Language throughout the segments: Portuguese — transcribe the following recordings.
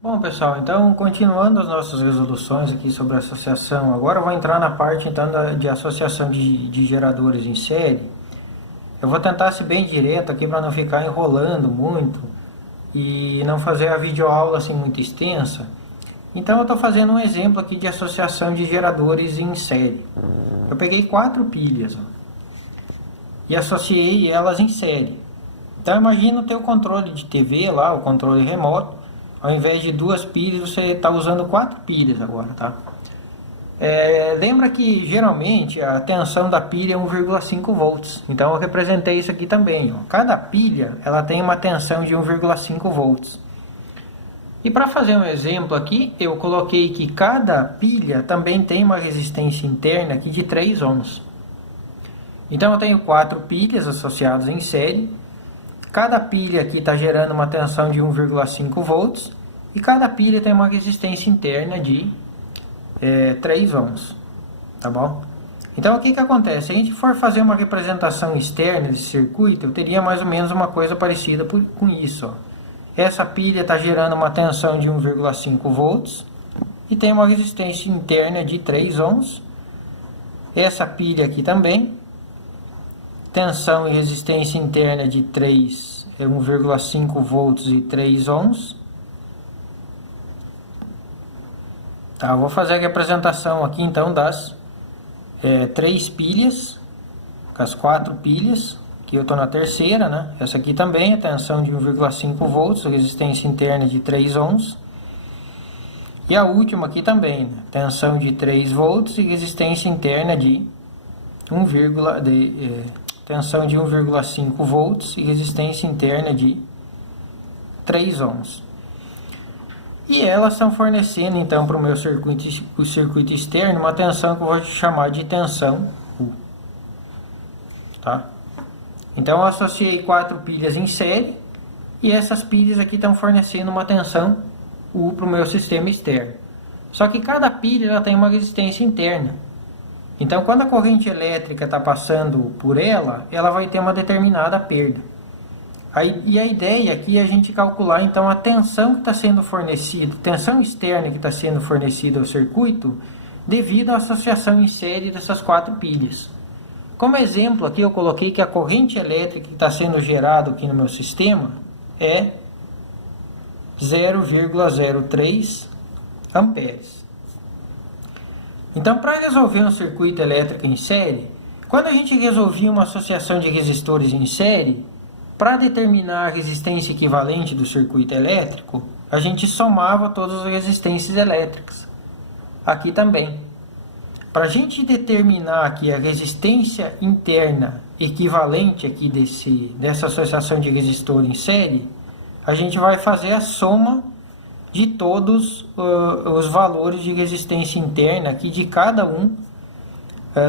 Bom, pessoal, então continuando as nossas resoluções aqui sobre a associação, agora eu vou entrar na parte então de associação de geradores em série. Eu vou tentar ser bem direto aqui para não ficar enrolando muito e não fazer a videoaula assim muito extensa. Então eu estou fazendo um exemplo aqui de associação de geradores em série. Eu peguei 4 pilhas ó, e associei elas em série. Então imagina o teu controle de TV lá, o controle remoto. Ao invés de 2 pilhas, você está usando 4 pilhas agora, tá? Lembra que geralmente a tensão da pilha é 1,5 volts. Então eu representei isso aqui também. Ó. Cada pilha ela tem uma tensão de 1,5 volts. E para fazer um exemplo aqui, eu coloquei que cada pilha também tem uma resistência interna aqui de 3 ohms. Então eu tenho 4 pilhas associadas em série. Cada pilha aqui está gerando uma tensão de 1,5 volts e cada pilha tem uma resistência interna de 3 ohms, tá bom? Então o que acontece? Se a gente for fazer uma representação externa desse circuito, eu teria mais ou menos uma coisa parecida com isso. Ó. Essa pilha está gerando uma tensão de 1,5 volts e tem uma resistência interna de 3 ohms. Essa pilha aqui também. Tensão e resistência interna de 1,5 volts e 3 ohms. Tá, vou fazer a representação aqui então das 3 pilhas, com as 4 pilhas, que eu estou na terceira, né? Essa aqui também é tensão de 1,5 volts, resistência interna de 3 ohms. E a última aqui também, né? Tensão de 3 volts e resistência interna de tensão de 1,5 volts e resistência interna de 3 ohms. E elas estão fornecendo então para o meu circuito externo uma tensão que eu vou chamar de tensão U. Tá? Então eu associei 4 pilhas em série e essas pilhas aqui estão fornecendo uma tensão U para o meu sistema externo. Só que cada pilha ela tem uma resistência interna. Então, quando a corrente elétrica está passando por ela, ela vai ter uma determinada perda. E a ideia aqui é a gente calcular então a tensão que está sendo fornecida, tensão externa que está sendo fornecida ao circuito, devido à associação em série dessas 4 pilhas. Como exemplo, aqui eu coloquei que a corrente elétrica que está sendo gerada aqui no meu sistema é 0,03 amperes. Então, para resolver um circuito elétrico em série, quando a gente resolvia uma associação de resistores em série, para determinar a resistência equivalente do circuito elétrico, a gente somava todas as resistências elétricas. Aqui também. Para a gente determinar aqui a resistência interna equivalente aqui dessa associação de resistor em série, a gente vai fazer a soma de todos os valores de resistência interna aqui de cada um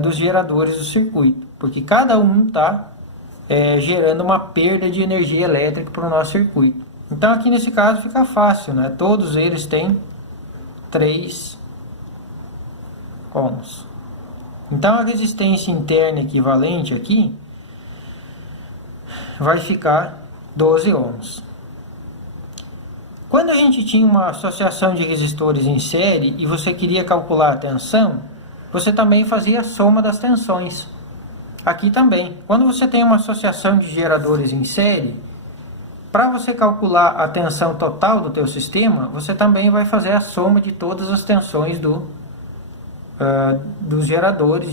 dos geradores do circuito, porque cada um está gerando uma perda de energia elétrica para o nosso circuito. Então aqui nesse caso fica fácil, né? Todos eles têm 3 ohms. Então a resistência interna equivalente aqui vai ficar 12 ohms. Quando a gente tinha uma associação de resistores em série e você queria calcular a tensão, você também fazia a soma das tensões. Aqui também, quando você tem uma associação de geradores em série, para você calcular a tensão total do teu sistema, você também vai fazer a soma de todas as tensões dos geradores,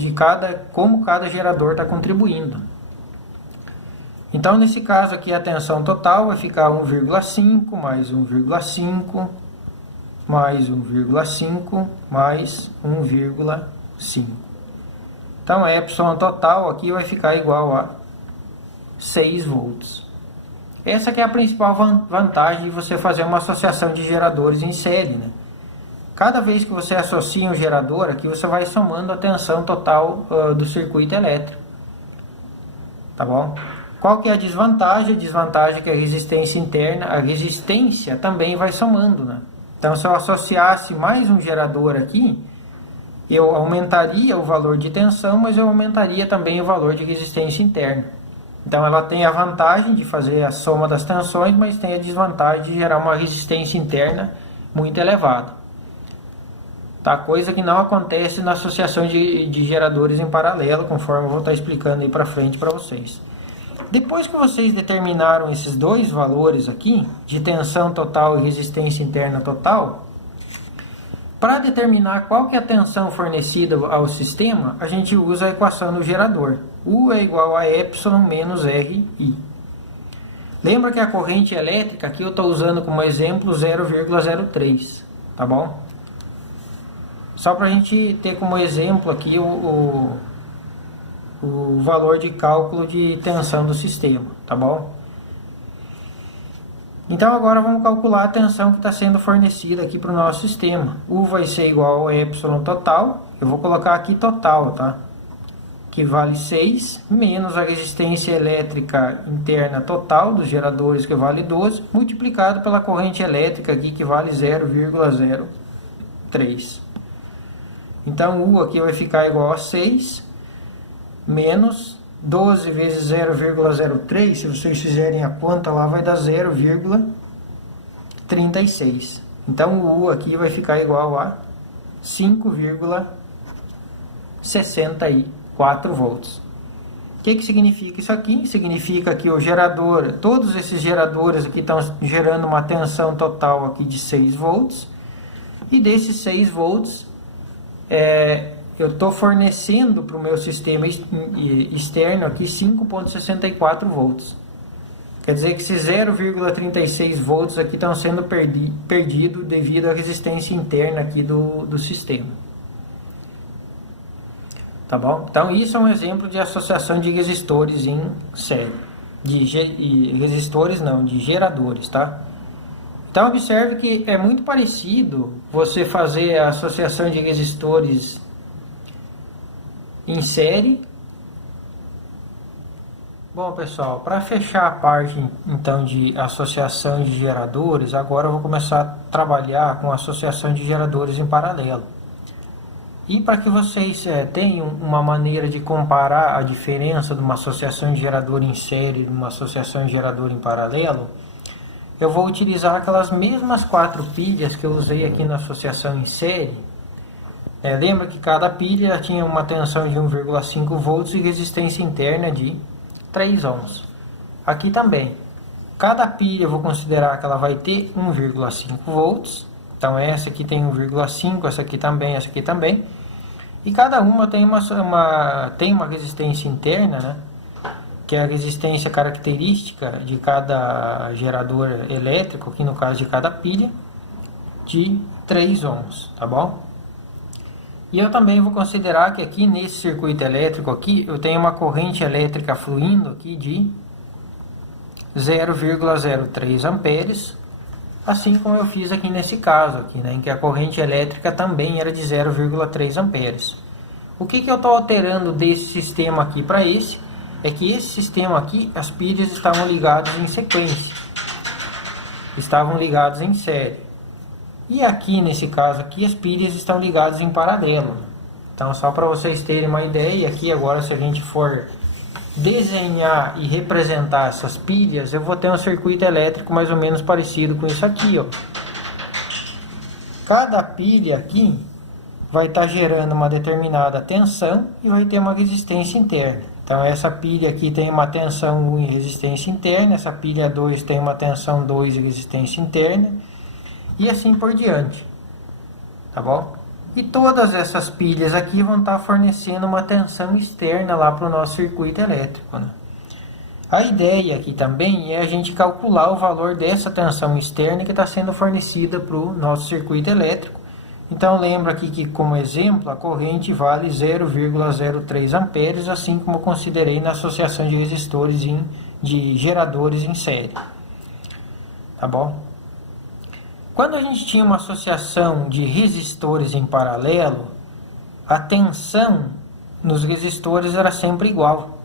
como cada gerador está contribuindo. Então, nesse caso aqui, a tensão total vai ficar 1,5 mais 1,5 mais 1,5 mais 1,5. Então, a epsilon total aqui vai ficar igual a 6 volts. Essa que é a principal vantagem de você fazer uma associação de geradores em série, né? Cada vez que você associa um gerador, aqui você vai somando a tensão total do circuito elétrico. Tá bom? Qual que é a desvantagem? A desvantagem é que a resistência interna, a resistência também vai somando, né? Então, se eu associasse mais um gerador aqui, eu aumentaria o valor de tensão, mas eu aumentaria também o valor de resistência interna. Então, ela tem a vantagem de fazer a soma das tensões, mas tem a desvantagem de gerar uma resistência interna muito elevada. Tá? Coisa que não acontece na associação de geradores em paralelo, conforme eu vou estar explicando aí para frente para vocês. Depois que vocês determinaram esses dois valores aqui, de tensão total e resistência interna total, para determinar qual que é a tensão fornecida ao sistema, a gente usa a equação do gerador. U é igual a epsilon menos RI. Lembra que a corrente elétrica, aqui eu estou usando como exemplo 0,03, tá bom? Só para a gente ter como exemplo aqui o valor de cálculo de tensão do sistema, tá bom? Então agora vamos calcular a tensão que está sendo fornecida aqui para o nosso sistema. U vai ser igual a epsilon total, eu vou colocar aqui total, tá? Que vale 6, menos a resistência elétrica interna total dos geradores, que vale 12, multiplicado pela corrente elétrica aqui, que vale 0,03. Então U aqui vai ficar igual a 6, menos 12 vezes 0,03, se vocês fizerem a conta lá, vai dar 0,36. Então o U aqui vai ficar igual a 5,64 volts. O que significa isso aqui? Significa que o gerador, todos esses geradores aqui estão gerando uma tensão total aqui de 6 volts. E desses 6 volts, eu estou fornecendo para o meu sistema externo aqui 5,64 volts. Quer dizer que esses 0,36 volts aqui estão sendo perdidos devido à resistência interna aqui do sistema. Tá bom? Então isso é um exemplo de associação de resistores em série. De geradores, tá? Então observe que é muito parecido você fazer a associação de resistores em série. Bom, pessoal, para fechar a parte então de associação de geradores, agora eu vou começar a trabalhar com associação de geradores em paralelo. E para que vocês tenham uma maneira de comparar a diferença de uma associação de gerador em série e de uma associação de gerador em paralelo, eu vou utilizar aquelas mesmas 4 pilhas que eu usei aqui na associação em série. Lembra que cada pilha tinha uma tensão de 1,5 volts e resistência interna de 3 ohms. Aqui também, cada pilha eu vou considerar que ela vai ter 1,5 volts. Então essa aqui tem 1,5, essa aqui também. E cada uma tem uma resistência interna, né? Que é a resistência característica de cada gerador elétrico, aqui no caso de cada pilha, de 3 ohms, tá bom? E eu também vou considerar que aqui nesse circuito elétrico aqui, eu tenho uma corrente elétrica fluindo aqui de 0,03 amperes, assim como eu fiz aqui nesse caso, aqui, né, em que a corrente elétrica também era de 0,3 amperes. O que eu estou alterando desse sistema aqui para esse? É que esse sistema aqui, as pilhas estavam ligadas em sequência, estavam ligadas em série. E aqui, nesse caso aqui, as pilhas estão ligadas em paralelo. Então, só para vocês terem uma ideia, aqui agora, se a gente for desenhar e representar essas pilhas, eu vou ter um circuito elétrico mais ou menos parecido com isso aqui, ó. Cada pilha aqui vai estar gerando uma determinada tensão e vai ter uma resistência interna. Então essa pilha aqui tem uma tensão 1 e resistência interna, essa pilha 2 tem uma tensão 2 e resistência interna, e assim por diante. Tá bom? E todas essas pilhas aqui vão estar fornecendo uma tensão externa lá para o nosso circuito elétrico, né? A ideia aqui também é a gente calcular o valor dessa tensão externa que está sendo fornecida para o nosso circuito elétrico. Então lembra aqui que, como exemplo, a corrente vale 0,03 amperes, assim como eu considerei na associação de resistores de geradores em série. Tá bom? Quando a gente tinha uma associação de resistores em paralelo, a tensão nos resistores era sempre igual.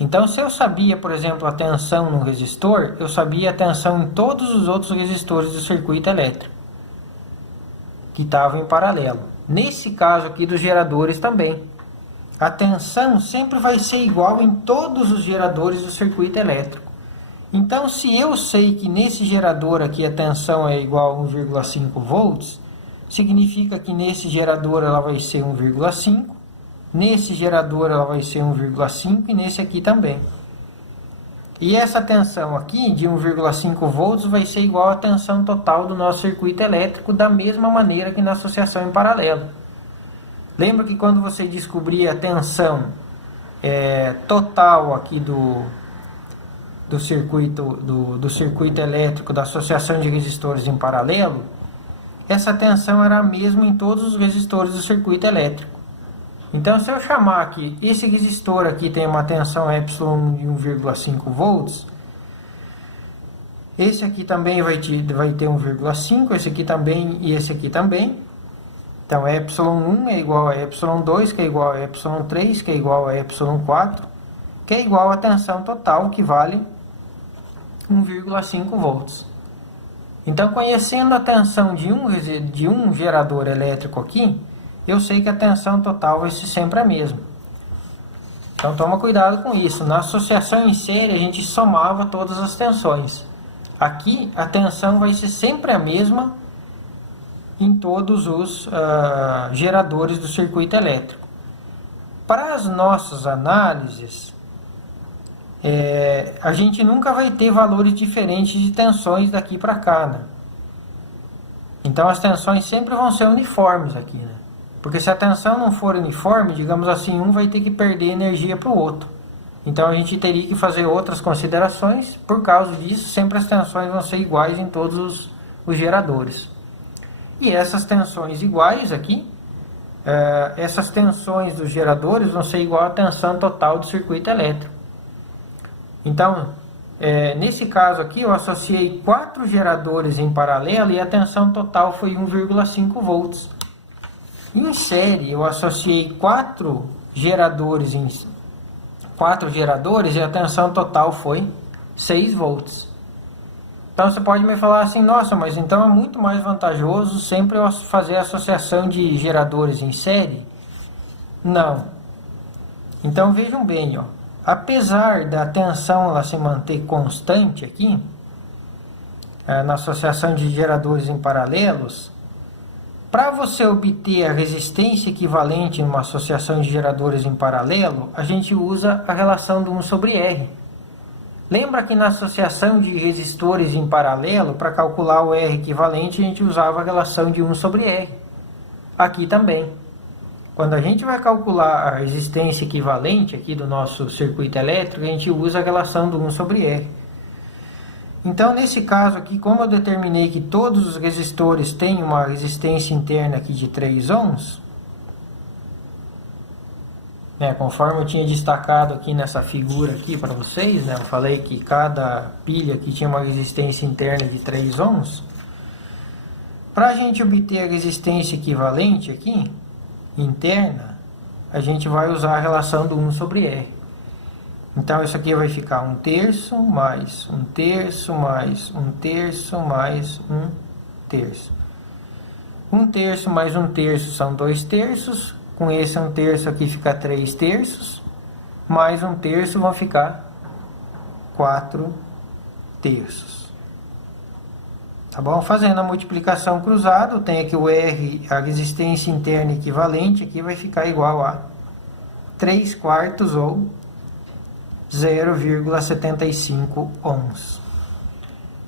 Então, se eu sabia, por exemplo, a tensão no resistor, eu sabia a tensão em todos os outros resistores do circuito elétrico que estavam em paralelo. Nesse caso aqui dos geradores também, a tensão sempre vai ser igual em todos os geradores do circuito elétrico. Então, se eu sei que nesse gerador aqui a tensão é igual a 1,5 volts, significa que nesse gerador ela vai ser 1,5, nesse gerador ela vai ser 1,5 e nesse aqui também. E essa tensão aqui de 1,5 volts vai ser igual à tensão total do nosso circuito elétrico, da mesma maneira que na associação em paralelo. Lembra que quando você descobria a tensão total aqui do circuito elétrico da associação de resistores em paralelo, essa tensão era a mesma em todos os resistores do circuito elétrico. Então, se eu chamar aqui, esse resistor aqui tem uma tensão epsilon de 1,5 volts, esse aqui também vai ter 1,5, esse aqui também e esse aqui também. Então, epsilon 1 é igual a epsilon 2, que é igual a epsilon 3, que é igual a epsilon 4, que é igual à tensão total, que vale 1,5 volts. Então, conhecendo a tensão de um gerador elétrico aqui, eu sei que a tensão total vai ser sempre a mesma. Então, toma cuidado com isso. Na associação em série, a gente somava todas as tensões. Aqui, a tensão vai ser sempre a mesma em todos os geradores do circuito elétrico. Para as nossas análises, a gente nunca vai ter valores diferentes de tensões daqui para cá, né? Então, as tensões sempre vão ser uniformes aqui, né? Porque se a tensão não for uniforme, digamos assim, um vai ter que perder energia para o outro. Então a gente teria que fazer outras considerações. Por causa disso, sempre as tensões vão ser iguais em todos os geradores. E essas tensões iguais aqui, essas tensões dos geradores vão ser igual à tensão total do circuito elétrico. Então, nesse caso aqui, eu associei 4 geradores em paralelo e a tensão total foi 1,5 volts. Em série, eu associei 4 geradores e a tensão total foi 6 volts. Então você pode me falar assim, nossa, mas então é muito mais vantajoso sempre eu fazer a associação de geradores em série? Não. Então vejam bem, ó, apesar da tensão ela se manter constante aqui, na associação de geradores em paralelos, para você obter a resistência equivalente numa associação de geradores em paralelo, a gente usa a relação do 1 sobre R. Lembra que na associação de resistores em paralelo, para calcular o R equivalente, a gente usava a relação de 1 sobre R. Aqui também. Quando a gente vai calcular a resistência equivalente aqui do nosso circuito elétrico, a gente usa a relação do 1 sobre R. Então, nesse caso aqui, como eu determinei que todos os resistores têm uma resistência interna aqui de 3 ohms, conforme eu tinha destacado aqui nessa figura aqui para vocês, eu falei que cada pilha aqui tinha uma resistência interna de 3 ohms. Para a gente obter a resistência equivalente aqui, interna, a gente vai usar a relação do 1 sobre R. Então, isso aqui vai ficar 1/3 mais 1/3 mais 1/3 mais 1/3. 1/3 mais 1/3 são 2/3. Com esse 1/3 aqui fica 3/3. Mais 1/3 vão ficar 4/3. Tá bom? Fazendo a multiplicação cruzada, eu tenho aqui o R, a resistência interna equivalente, aqui vai ficar igual a 3/4 ou 0,75 ohms.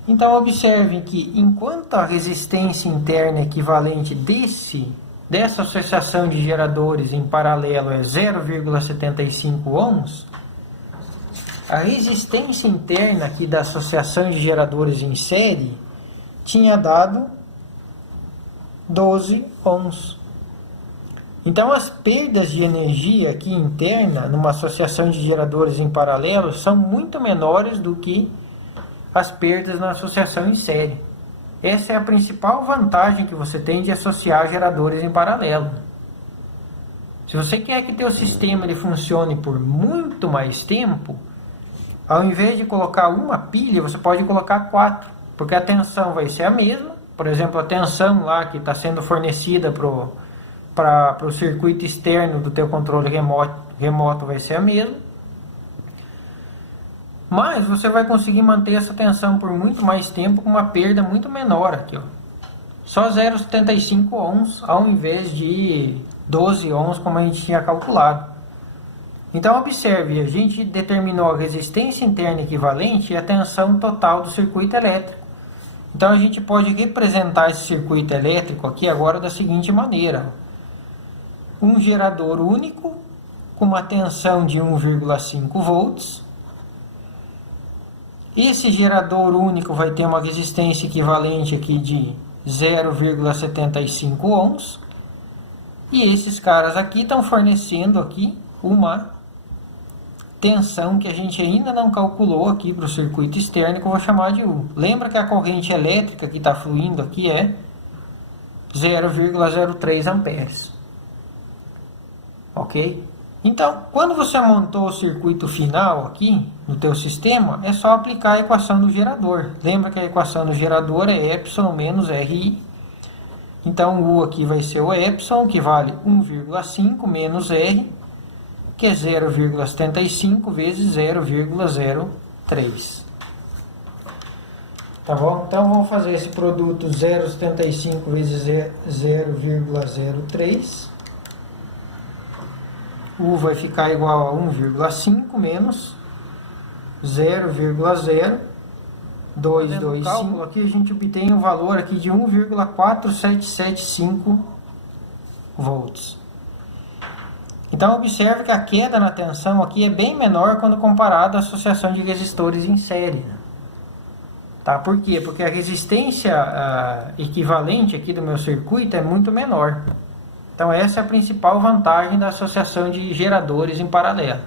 Então, observem que enquanto a resistência interna equivalente dessa associação de geradores em paralelo é 0,75 ohms, a resistência interna aqui da associação de geradores em série tinha dado 12 ohms. Então, as perdas de energia aqui interna, numa associação de geradores em paralelo, são muito menores do que as perdas na associação em série. Essa é a principal vantagem que você tem de associar geradores em paralelo. Se você quer que teu sistema ele funcione por muito mais tempo, ao invés de colocar uma pilha, você pode colocar 4, porque a tensão vai ser a mesma. Por exemplo, a tensão lá que está sendo fornecida para o circuito externo do teu controle remoto vai ser a mesma. Mas você vai conseguir manter essa tensão por muito mais tempo com uma perda muito menor aqui, ó. Só 0,75 ohms ao invés de 12 ohms como a gente tinha calculado. Então observe, a gente determinou a resistência interna equivalente e a tensão total do circuito elétrico. Então a gente pode representar esse circuito elétrico aqui agora da seguinte maneira. Um gerador único com uma tensão de 1,5 volts. Esse gerador único vai ter uma resistência equivalente aqui de 0,75 ohms. E esses caras aqui estão fornecendo aqui uma tensão que a gente ainda não calculou aqui para o circuito externo, que eu vou chamar de U. Lembra que a corrente elétrica que está fluindo aqui é 0,03 amperes. Ok? Então, quando você montou o circuito final aqui no teu sistema, é só aplicar a equação do gerador. Lembra que a equação do gerador é epsilon menos RI. Então, o U aqui vai ser o epsilon, que vale 1,5 menos R, que é 0,75 vezes 0,03. Tá bom? Então, vamos fazer esse produto 0,75 vezes 0,03. U vai ficar igual a 1,5 menos 0,0225. Aqui a gente obtém um valor aqui de 1,4775 volts. Então observe que a queda na tensão aqui é bem menor quando comparado à associação de resistores em série. Tá? Por quê? Porque a resistência equivalente aqui do meu circuito é muito menor. Então essa é a principal vantagem da associação de geradores em paralelo.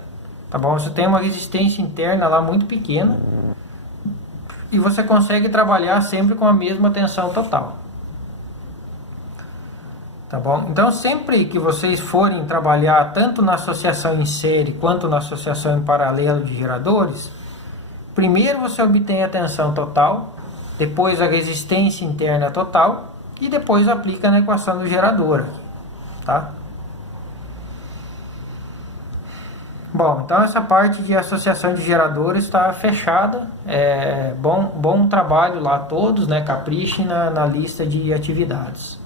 Tá bom? Você tem uma resistência interna lá muito pequena e você consegue trabalhar sempre com a mesma tensão total. Tá bom? Então sempre que vocês forem trabalhar tanto na associação em série quanto na associação em paralelo de geradores, primeiro você obtém a tensão total, depois a resistência interna total e depois aplica na equação do gerador. Tá? Bom, então essa parte de associação de geradores está fechada. Bom trabalho lá todos, né? Caprichem na lista de atividades.